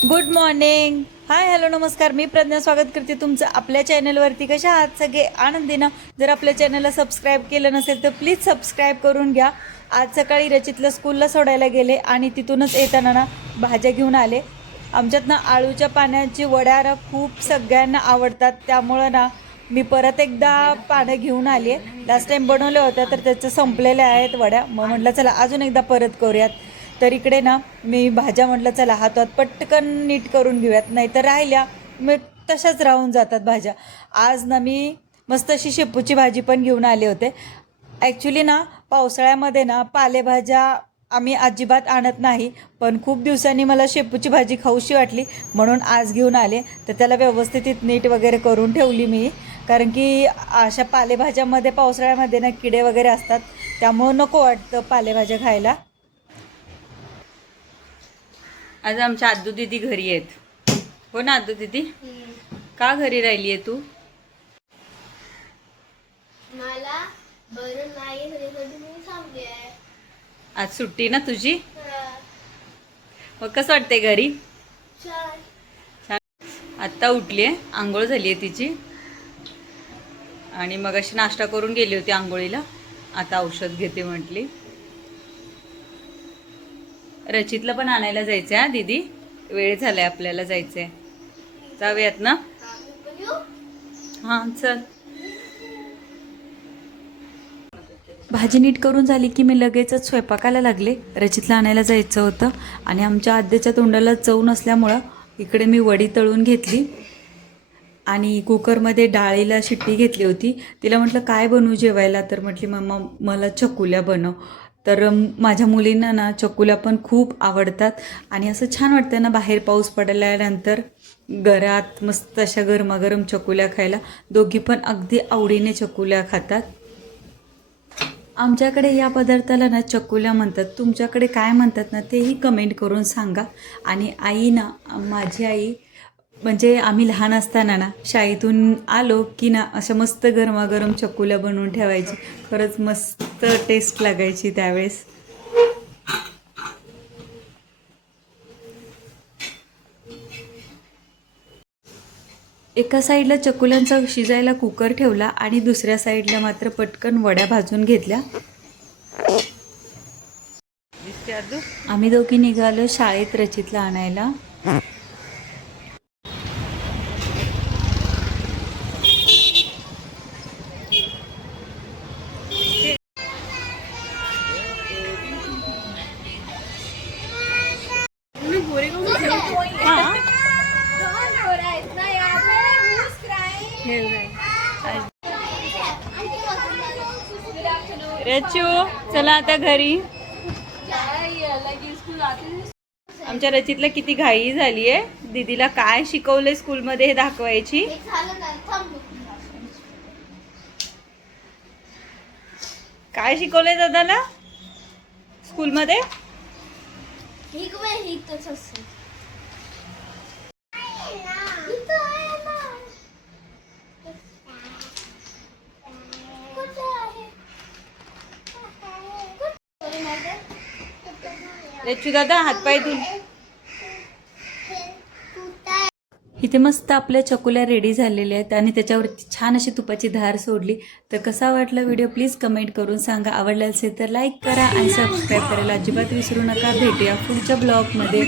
Good morning. Hi hello नमस्कार. मी प्रज्ञा स्वागत करते तुमचं आपल्या चॅनलवरती. कशा आहात सगळे आनंदीनं. जर आपल्या चॅनलला सबस्क्राईब केलं नसेल तर प्लीज सबस्क्राईब करून घ्या. आज सकाळी रचितला स्कूलला सोडायला गेले आणि तिथूनच येताना ना भाज्या घेऊन आले. आमच्यात ना आळूच्या पाण्याची वड्या ना खूप सगळ्यांना आवडतात, त्यामुळं ना मी परत एकदा पानं घेऊन आली आहे. लास्ट टाईम बनवल्या होत्या तर त्याचं संपलेल्या आहेत वड्या. मग म्हटलं चला अजून एकदा परत करूयात. तर इकडे ना मी भाज्या म्हटलं चला हातात पटकन नीट करून घेऊयात, नाही तर राहिल्या मग तशाच राहून जातात भाज्या. आज ना मी मस्त अशी शेपूची भाजी पण घेऊन आले होते. ॲक्च्युली ना पावसाळ्यामध्ये ना पालेभाज्या आम्ही अजिबात आणत नाही, पण खूप दिवसांनी मला शेपूची भाजी खाऊशी वाटली म्हणून आज घेऊन आले. तर त्याला व्यवस्थित नीट वगैरे करून ठेवली मी, कारण की अशा पालेभाज्यामध्ये पावसाळ्यामध्ये ना किडे वगैरे असतात, त्यामुळं नको वाटतं पालेभाज्या खायला. आज आमच्या आद्दू दीदी घरी आहेत. हो ना आद्दू दीदी? का घरी राहिली आहे तू? मला बरं नाही झाल्यासाठी मी थांबले. आज सुट्टी ना तुझी? मग कसं वाटतंय घरी? छान. आत्ता उठली आहे, आंघोळ झाली आहे तिची आणि मग अशी नाश्ता करून गेली होती आंघोळीला. आता औषध घेते म्हटली. रचितला पण आणायला जायचं आहे. दीदी वेळ झालाय आपल्याला जायचंय. जाऊयात ना? हां चल. भाजी नीट करून झाली की मी लगेचच स्वयंपाकाला लागले. रचितला आणायला जायचं होतं आणि आमच्या आद्याच्या तोंडाला चव नसल्यामुळं इकडे मी वडी तळून घेतली आणि कुकरमध्ये डाळीला शिट्टी घेतली होती. तिला म्हटलं काय बनवू जेवायला, तर म्हटली मम्मा मला चकुल्या बनव. तर माझ्या मुलींना ना चकुल्या पण खूप आवडतात आणि असं छान वाटतं ना बाहेर पाऊस पडल्यानंतर घरात मस्त अशा गरमागरम चकुल्या खायला. दोघी पण अगदी आवडीने चकुल्या खातात. आमच्याकडे या पदार्थाला ना चकुल्या म्हणतात. तुमच्याकडे काय म्हणतात ना तेही कमेंट करून सांगा. आणि आई ना, माझी आई म्हणजे आम्ही लहान असताना ना शाळेतून आलो की ना अशा मस्त गरमागरम चकुल्या बनवून ठेवायची. खरंच मस्त टेस्ट लागायची त्यावेळेस. एका साईडला चकुल्यांचा शिजायला कुकर ठेवला आणि दुसऱ्या साईडला मात्र पटकन वड्या भाजून घेतल्या. आम्ही दोघी निघालो शाळेत रचितला आणायला. रचू चला आता घरी. आमच्या रचितला किती घाई झाली आहे. दीदीला काय शिकवलंय स्कूलमध्ये हे दाखवायची. काय शिकवलंय दादाला स्कूलमध्ये? रचू दादा हातपाय धुवून. इथे मस्त आपल्या चकुल्या रेडी झालेल्या आहेत आणि त्याच्यावरती छान अशी तुपाची धार सोडली. तर कसा वाटला व्हिडिओ प्लीज कमेंट करून सांगा. आवडला असेल तर लाईक करा आणि सबस्क्राईब करायला अजिबात विसरू नका. भेटूया पुढच्या ब्लॉगमध्ये.